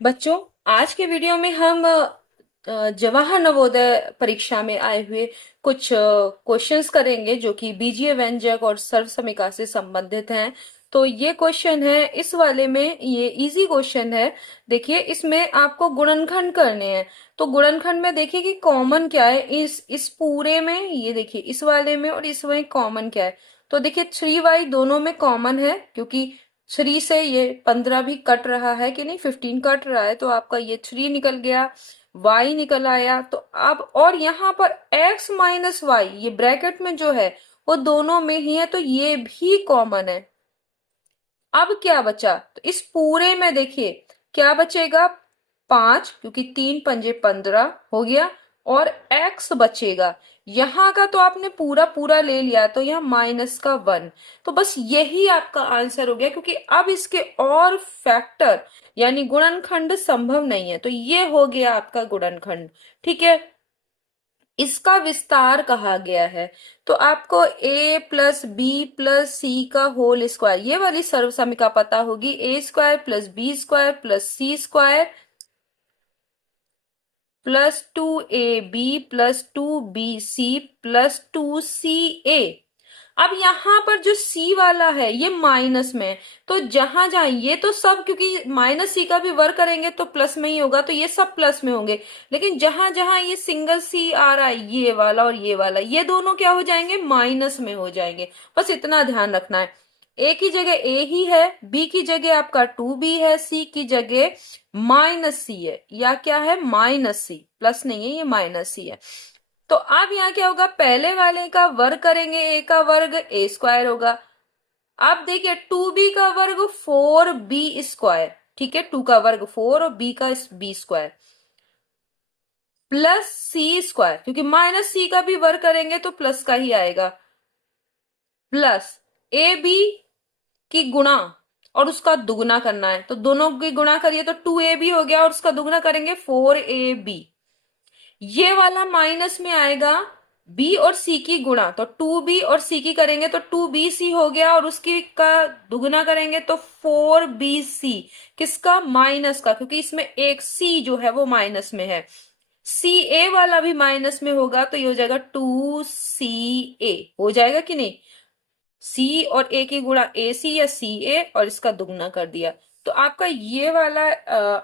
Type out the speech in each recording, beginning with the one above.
बच्चों, आज के वीडियो में हम जवाहर नवोदय परीक्षा में आए हुए कुछ क्वेश्चंस करेंगे जो कि बीजीय व्यंजक और सर्वसमिका से संबंधित हैं। तो ये क्वेश्चन है, इस वाले में ये इजी क्वेश्चन है। देखिए, इसमें आपको गुणनखंड करने हैं। तो गुणनखंड में देखिए कि कॉमन क्या है इस पूरे में। ये देखिए, इस वाले में और इस में कॉमन क्या है। तो देखिए, 3y दोनों में कॉमन है, क्योंकि 3 से ये 15 भी कट रहा है कि नहीं, 15 कट रहा है, तो आपका ये 3 निकल गया, y निकल आया। तो अब और यहाँ पर x माइनस वाई, ये ब्रैकेट में जो है वो दोनों में ही है, तो ये भी कॉमन है। अब क्या बचा, तो इस पूरे में देखिए क्या बचेगा, 5, क्योंकि 3 पंजे 15 हो गया, और x बचेगा। यहाँ का तो आपने पूरा पूरा ले लिया, तो यहाँ माइनस का 1। तो बस यही आपका आंसर हो गया, क्योंकि अब इसके और फैक्टर यानी गुणनखंड संभव नहीं है। तो ये हो गया आपका गुणनखंड। ठीक है, इसका विस्तार कहा गया है। तो आपको a plus B plus C का होल स्क्वायर, ये वाली सर्वसमिका पता होगी, A square plus B square plus C square plus 2ab plus 2bc plus 2ca। अब यहाँ पर जो C वाला है ये माइनस में, तो जहां जहां ये तो सब, क्योंकि माइनस सी का भी वर्क करेंगे तो प्लस में ही होगा, तो ये सब प्लस में होंगे। लेकिन जहां जहां ये सिंगल C आ रहा है, ये वाला और ये वाला, ये दोनों क्या हो जाएंगे, माइनस में हो जाएंगे। बस इतना ध्यान रखना है। ए की जगह ए ही है, बी की जगह आपका 2b है, सी की जगह माइनस सी है, या क्या है, माइनस सी, प्लस नहीं है, ये माइनस सी है। तो अब यहाँ क्या होगा, पहले वाले का वर्ग करेंगे, ए का वर्ग ए स्क्वायर होगा। अब देखिए 2b का वर्ग 4b स्क्वायर, ठीक है, 2 का वर्ग 4 और b का b square plus C square, क्योंकि माइनस सी का भी वर्ग करेंगे तो प्लस का ही आएगा, प्लस ए बी की गुणा और उसका दुगना करना है, तो दोनों की गुणा करिए तो 2ab हो गया, और उसका दुगना करेंगे 4ab। ये वाला माइनस में आएगा, b और c की गुणा, तो 2b और c की करेंगे तो 2bc हो गया, और उसकी का दुगना करेंगे तो 4bc। किसका, माइनस का, क्योंकि इसमें एक c जो है वो माइनस में है। ca वाला भी माइनस में होगा, तो ये हो जाएगा 2ca, हो जाएगा कि नहीं। सी और ए की गुणा ए सी या सी ए, और इसका दुगना कर दिया, तो आपका ये वाला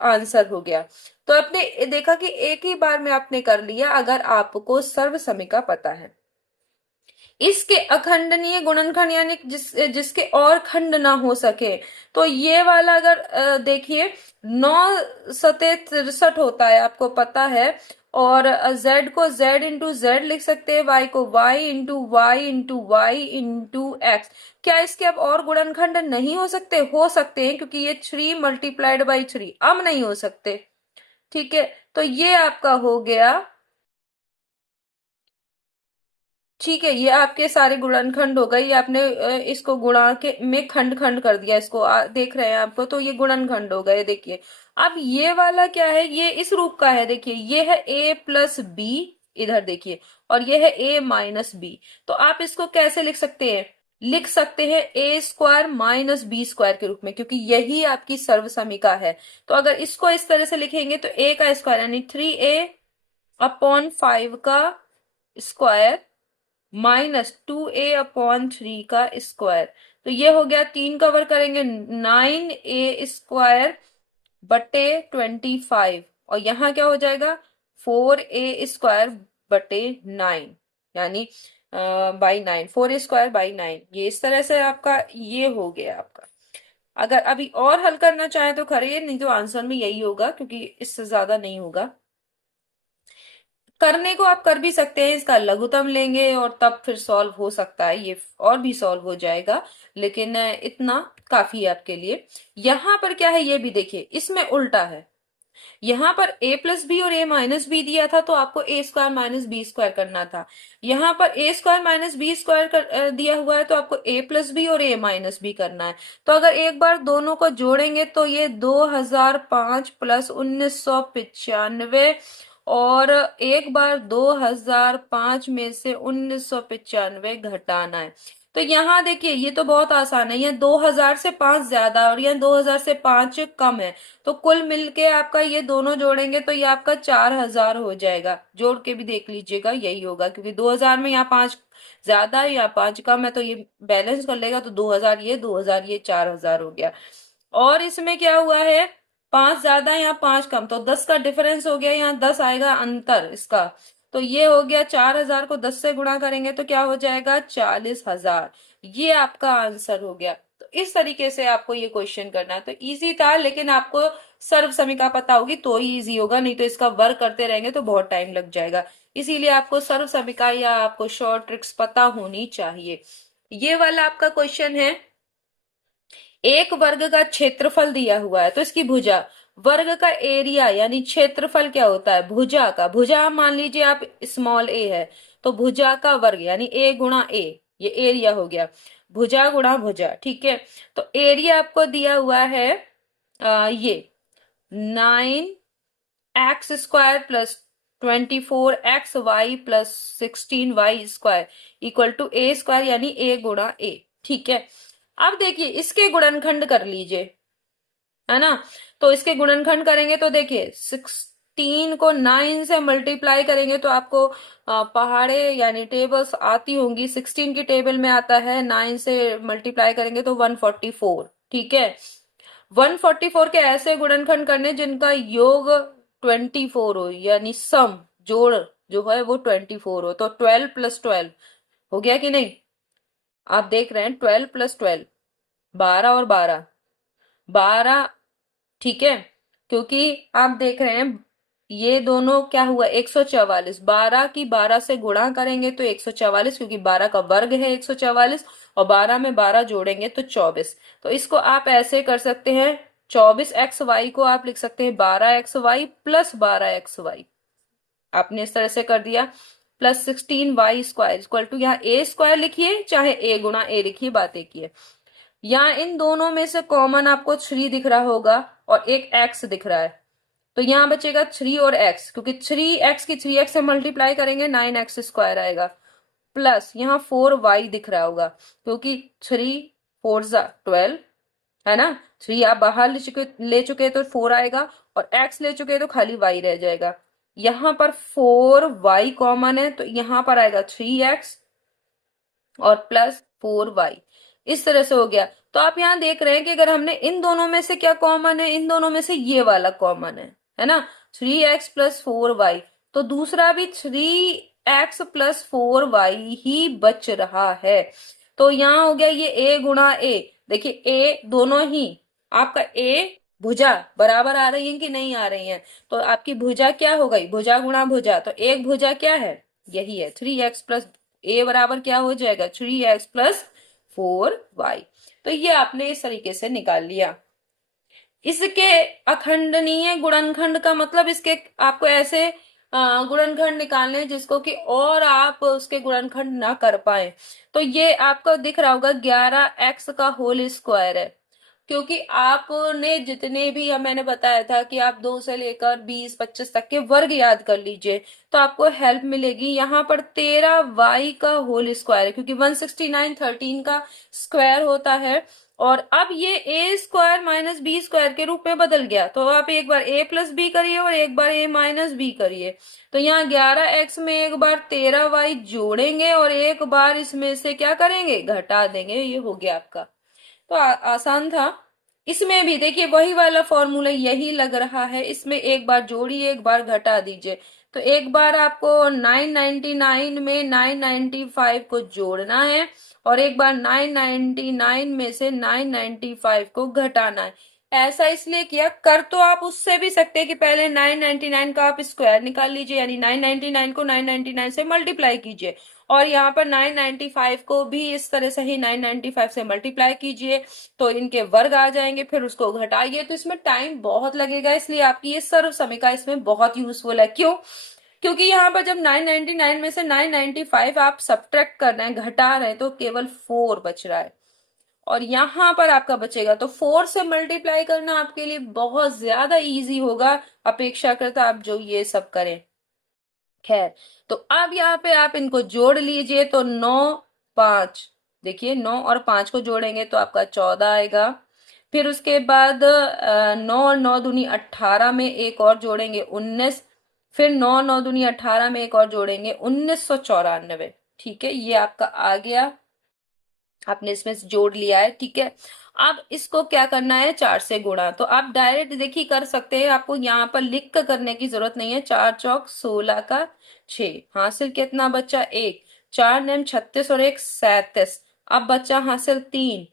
आंसर हो गया। तो आपने देखा कि एक ही बार में आपने कर लिया, अगर आपको सर्वसमिका पता है। इसके अखंडनीय गुणनखंड यानी जिसके और खंड ना हो सके, तो ये वाला अगर देखिए, 9 सते 63 होता है, आपको पता है। और z को z इंटू जेड लिख सकते हैं, y को y into y into y into x. क्या इसके अब और गुणनखंड नहीं हो सकते, हो सकते हैं, क्योंकि ये 3 × 3 अब नहीं हो सकते। ठीक है, तो ये आपका हो गया। ठीक है, ये आपके सारे गुणनखंड हो गए। ये आपने इसको गुणा के में खंड खंड कर दिया, इसको देख रहे हैं आपको, तो ये गुणनखंड हो गए। देखिए, अब ये वाला क्या है, ये इस रूप का है। देखिए, ये है a प्लस बी, इधर देखिए, और ये है a माइनस बी। तो आप इसको कैसे लिख सकते हैं, लिख सकते हैं a square minus b square के रूप में, क्योंकि यही आपकी सर्वसमिका है। तो अगर इसको इस तरह से लिखेंगे तो a का स्क्वायर यानी 3a/5 का स्क्वायर माइनस 2a/3 का स्क्वायर। तो ये हो गया, 3 कवर करेंगे 9a स्क्वायर बटे 25, और यहाँ क्या हो जाएगा, 4a स्क्वायर बटे 9, यानी बाई 9, 4a² बाई 9। ये इस तरह से आपका ये हो गया आपका। अगर अभी और हल करना चाहे तो करिए, नहीं तो आंसर में यही होगा, क्योंकि इससे ज्यादा नहीं होगा। करने को आप कर भी सकते हैं, इसका लघुत्तम लेंगे और तब फिर सॉल्व हो सकता है, ये और भी सॉल्व हो जाएगा, लेकिन इतना काफी है आपके लिए। यहाँ पर क्या है ये भी देखिए, इसमें उल्टा है। यहाँ पर a प्लस बी और a माइनस बी दिया था, तो आपको a square minus b square करना था। यहाँ पर a square minus b square दिया हुआ है, तो आपको a प्लस बी और a माइनस बी करना है। तो अगर एक बार दोनों को जोड़ेंगे तो ये 2005 प्लस 1995, और एक बार 2005 में से 1995 घटाना है। तो यहाँ देखिए ये तो बहुत आसान है, यहाँ 2000 से 5 ज्यादा और यहाँ 2000 से 5 कम है, तो कुल मिलके आपका ये दोनों जोड़ेंगे तो ये आपका 4000 हो जाएगा। जोड़ के भी देख लीजिएगा, यही होगा, क्योंकि 2000 में यहाँ 5 ज्यादा है, यहाँ 5 कम है, तो ये बैलेंस कर लेगा, तो 2000 ये 2000 ये 4000 हो गया। और इसमें क्या हुआ है, 5 ज्यादा यहाँ 5 कम, तो 10 का डिफरेंस हो गया, यहाँ 10 आएगा अंतर इसका, तो ये हो गया 4000 को 10 से गुणा करेंगे तो क्या हो जाएगा 40,000। ये आपका आंसर हो गया। तो इस तरीके से आपको ये क्वेश्चन करना है। तो इजी था, लेकिन आपको सर्व समीका पता होगी तो ही इजी होगा, नहीं तो इसका वर्क करते रहेंगे तो बहुत टाइम लग जाएगा। इसीलिए आपको सर्व समीका या आपको शॉर्ट ट्रिक्स पता होनी चाहिए। ये वाला आपका क्वेश्चन है, एक वर्ग का क्षेत्रफल दिया हुआ है तो इसकी भुजा, वर्ग का एरिया यानी क्षेत्रफल क्या होता है, भुजा का, भुजा मान लीजिए आप स्मॉल ए है, तो भुजा का वर्ग यानी ए गुणा ए, ये एरिया हो गया, भुजा गुणा भुजा, ठीक है। तो एरिया आपको दिया हुआ है ये 9x² plus 24xy plus 16y² equal to a² यानी a गुणा a, ठीक है। अब देखिए इसके गुणनखंड कर लीजिए, है ना। तो इसके गुणनखंड करेंगे तो देखिए 16 को 9 से मल्टीप्लाई करेंगे तो आपको पहाड़े यानी टेबल्स आती होंगी। 16 की टेबल में आता है 9 से मल्टीप्लाई करेंगे तो 144, ठीक है। 144 के ऐसे गुणनखंड करने जिनका योग 24 हो, यानी सम जोड़ जो है वो 24 हो। तो 12 प्लस 12 हो गया कि नहीं, आप देख रहे हैं 12 प्लस 12 12 और 12 12, ठीक है। क्योंकि आप देख रहे हैं ये दोनों क्या हुआ 144, 12 की 12 से गुणा करेंगे तो 144, क्योंकि 12 का वर्ग है 144, और 12 में 12 जोड़ेंगे तो 24। तो इसको आप ऐसे कर सकते हैं, 24xy को आप लिख सकते हैं 12xy प्लस 12xy, आपने इस तरह से कर दिया, प्लस 16y² इक्वल टू, यहाँ a² लिखिए चाहे a गुणा a लिखिए, बात एक ही है। यहाँ इन दोनों में से कॉमन आपको 3 दिख रहा होगा और एक x दिख रहा है, तो यहाँ बचेगा 3 और x, क्योंकि 3x की 3x से मल्टीप्लाई करेंगे 9x² आएगा, प्लस यहाँ 4y दिख रहा होगा, क्योंकि 3 4 12 है ना, 3 आप बाहर ले चुके तो 4 आएगा, और x ले चुके तो खाली y रह जाएगा। यहाँ पर 4y कॉमन है तो यहाँ पर आएगा 3x और प्लस 4y, इस तरह से हो गया। तो आप यहाँ देख रहे हैं कि अगर हमने इन दोनों में से क्या कॉमन है, इन दोनों में से ये वाला कॉमन है ना, 3x प्लस 4y, तो दूसरा भी 3x प्लस 4y ही बच रहा है। तो यहाँ हो गया ये a गुणा a, देखिए a दोनों ही आपका a भुजा बराबर आ रही है कि नहीं आ रही है, तो आपकी भुजा क्या हो गई, भुजा गुणा भुजा, तो एक भुजा क्या है, यही है 3x प्लस a बराबर क्या हो जाएगा 3x प्लस 4y। तो ये आपने इस तरीके से निकाल लिया। इसके अखंडनीय गुणनखंड का मतलब इसके आपको ऐसे गुणनखंड निकालने हैं जिसको कि और आप उसके गुणनखंड ना कर पाए। तो ये आपको दिख रहा होगा 11x का होल स्क्वायर है, क्योंकि आपने जितने भी मैंने बताया था कि आप 2 से लेकर 20 25 तक के वर्ग याद कर लीजिए तो आपको हेल्प मिलेगी। यहाँ पर 13y का होल स्क्वायर है, क्योंकि 169 13 का स्क्वायर होता है, और अब ये a² माइनस b² के रूप में बदल गया, तो आप एक बार a प्लस बी करिए और एक बार a माइनस बी करिए। तो यहाँ 11x में एक बार 13y जोड़ेंगे और एक बार इसमें से क्या करेंगे, घटा देंगे, ये हो गया आपका। तो आसान था। इसमें भी देखिए वही वाला फॉर्मूला यही लग रहा है, इसमें एक बार जोड़िए एक बार घटा दीजिए। तो एक बार आपको 999 में 995 को जोड़ना है और एक बार 999 में से 995 को घटाना है। ऐसा इसलिए किया, कर तो आप उससे भी सकते हैं कि पहले 999 का आप स्क्वायर निकाल लीजिए, यानी 999 को 999 से मल्टीप्लाई कीजिए, और यहाँ पर 995 को भी इस तरह से ही 995 से मल्टीप्लाई कीजिए, तो इनके वर्ग आ जाएंगे, फिर उसको घटाइए। तो इसमें टाइम बहुत लगेगा, इसलिए आपकी ये सर्व समीका इसमें बहुत यूजफुल है। क्यों? क्योंकि यहाँ पर जब 999 में से 995 आप सब्ट्रैक्ट कर रहे हैं, घटा रहे हैं, तो केवल 4 बच रहा है, और यहाँ पर आपका बचेगा, तो 4 से मल्टीप्लाई करना आपके लिए बहुत ज्यादा इजी होगा अपेक्षाकृत आप जो ये सब करें। खैर, तो अब यहाँ पे आप इनको जोड़ लीजिए, तो 9 5 देखिए 9 और 5 को जोड़ेंगे तो आपका 14 आएगा। फिर उसके बाद 9 और 9 दूनी 18 में एक और जोड़ेंगे 19। फिर 9 9 दूनी 18 में एक और जोड़ेंगे 1994। ठीक है, ये आपका आ गया, आपने इसमें से जोड़ लिया है। ठीक है, अब इसको क्या करना है, 4 से गुणा। तो आप डायरेक्ट देखिए कर सकते हैं, आपको यहाँ पर लिख कर करने की जरूरत नहीं है। 4 चौक 16 का 6, हासिल कितना बच्चा 1। 4 नेम 36 और 1 37। अब बच्चा हासिल 3।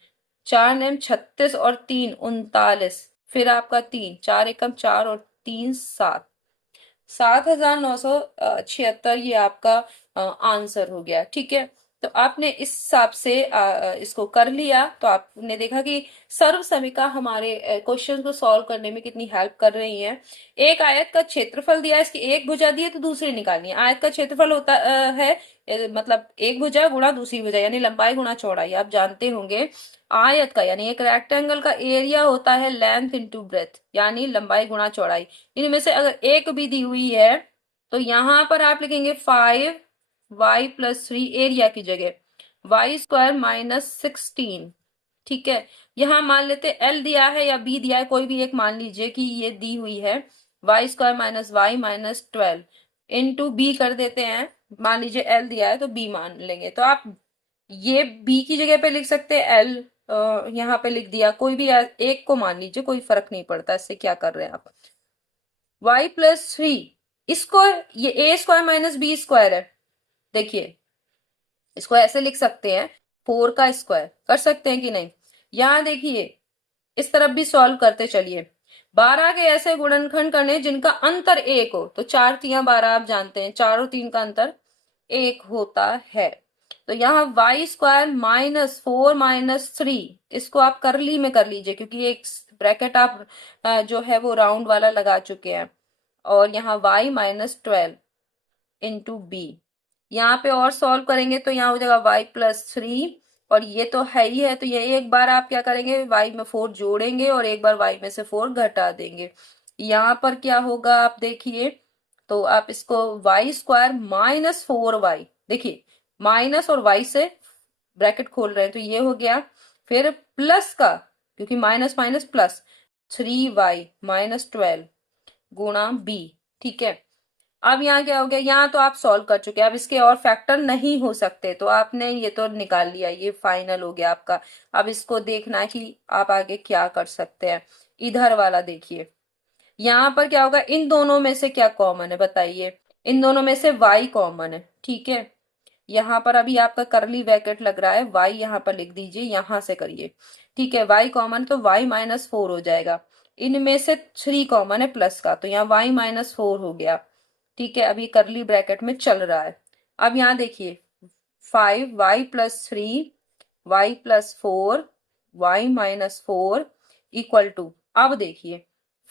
4 नेम 36 और 3 39। फिर आपका 3, 4 एकम 4 और 3 7। 7,976 ये आपका आंसर हो गया। ठीक है, तो आपने इस हिसाब से इसको कर लिया, तो आपने देखा कि सर्व समीका हमारे क्वेश्चन को सॉल्व करने में कितनी हेल्प कर रही है। एक आयत का क्षेत्रफल दिया है, इसकी एक भुजा दी है तो दूसरी निकालनी है। आयत का क्षेत्रफल होता है मतलब एक भुजा गुणा दूसरी भुजा, यानी लंबाई गुणा चौड़ाई। आप जानते होंगे आयत का यानी एक रेक्टेंगल का एरिया होता है लेंथ इंटू ब्रेथ, यानी लंबाई गुणा चौड़ाई। इनमें से अगर एक भी दी हुई है तो यहां पर आप लिखेंगे 5y+3 एरिया की जगह y² - 16। ठीक है, यहां मान लेते L दिया है या B दिया है, कोई भी एक मान लीजिए कि ये दी हुई है y² - y - 12 इंटू बी कर देते हैं। मान लीजिए L दिया है तो B मान लेंगे, तो आप ये B की जगह पे लिख सकते हैं, L यहाँ पे लिख दिया, कोई भी एक को मान लीजिए, कोई फर्क नहीं पड़ता इससे क्या कर रहे हैं आप। y+3 इसको, ये a² - b² है। देखिए इसको ऐसे लिख सकते हैं 4 का स्क्वायर, कर सकते हैं कि नहीं। यहां देखिए इस तरफ भी सॉल्व करते चलिए। 12 के ऐसे गुणनखंड करने जिनका अंतर 1 हो, तो 4 3 12 आप जानते हैं, 4 और 3 का अंतर 1 होता है। तो यहाँ y² - 4 - 3 इसको आप करली में कर लीजिए, क्योंकि एक ब्रैकेट आप जो है वो राउंड वाला लगा चुके हैं। और यहाँ y - 12 इंटू बी, यहाँ पे और सॉल्व करेंगे तो यहाँ हो जाएगा y+3, और ये तो है ही है, तो ये एक बार आप क्या करेंगे y में 4 जोड़ेंगे और एक बार y में से 4 घटा देंगे। यहाँ पर क्या होगा आप देखिए, तो आप इसको y² - 4y, देखिए माइनस और y से ब्रैकेट खोल रहे हैं तो ये हो गया। फिर प्लस का, क्योंकि माइनस माइनस प्लस, 3y - 12 गुणा b। ठीक है, अब यहाँ क्या हो गया, यहाँ तो आप सॉल्व कर चुके हैं, अब इसके और फैक्टर नहीं हो सकते, तो आपने ये तो निकाल लिया, ये फाइनल हो गया आपका। अब इसको देखना है कि आप आगे क्या कर सकते हैं। इधर वाला देखिए, यहाँ पर क्या होगा, इन दोनों में से क्या कॉमन है बताइए। इन दोनों में से y कॉमन है। ठीक है, यहाँ पर अभी आपका करली ब्रैकेट लग रहा है, y यहाँ पर लिख दीजिए, यहां से करिए। ठीक है, y कॉमन तो y - 4 हो जाएगा। इनमें से 3 कॉमन है प्लस का, तो यहाँ y - 4 हो गया। ठीक है, अभी करली ब्रैकेट में चल रहा है। अब यहाँ देखिए 5y+3 y+4 y - 4 equal to, अब देखिए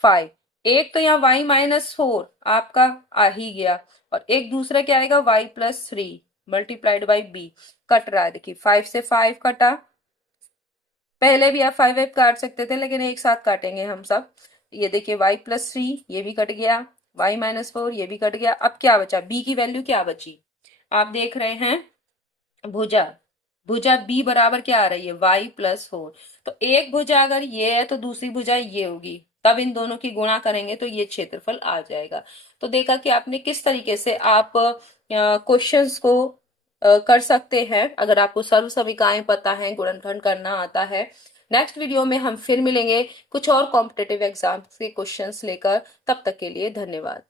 5, एक तो यहाँ y - 4 आपका आ ही गया, और एक दूसरा क्या आएगा y+3 multiplied by b, cut रहा है। देखिए 5 से 5 कटा, पहले भी आप 5 काट सकते थे लेकिन एक साथ काटेंगे हम सब। ये देखिए y+3 ये भी कट गया, y - 4 ये भी कट गया। अब क्या बचा, b की वैल्यू क्या बची, आप देख रहे हैं भुजा, भुजा b बराबर क्या आ रही है y+4। तो एक भुजा अगर ये है तो दूसरी भुजा ये होगी, तब इन दोनों की गुणा करेंगे तो ये क्षेत्रफल आ जाएगा। तो देखा कि आपने किस तरीके से आप क्वेश्चंस को कर सकते हैं, अगर आपको सर्व समीकरणाएं पता है, गुणनखंड करना आता है। नेक्स्ट वीडियो में हम फिर मिलेंगे कुछ और कॉम्पिटेटिव एग्जाम्स के क्वेश्चंस लेकर, तब तक के लिए धन्यवाद।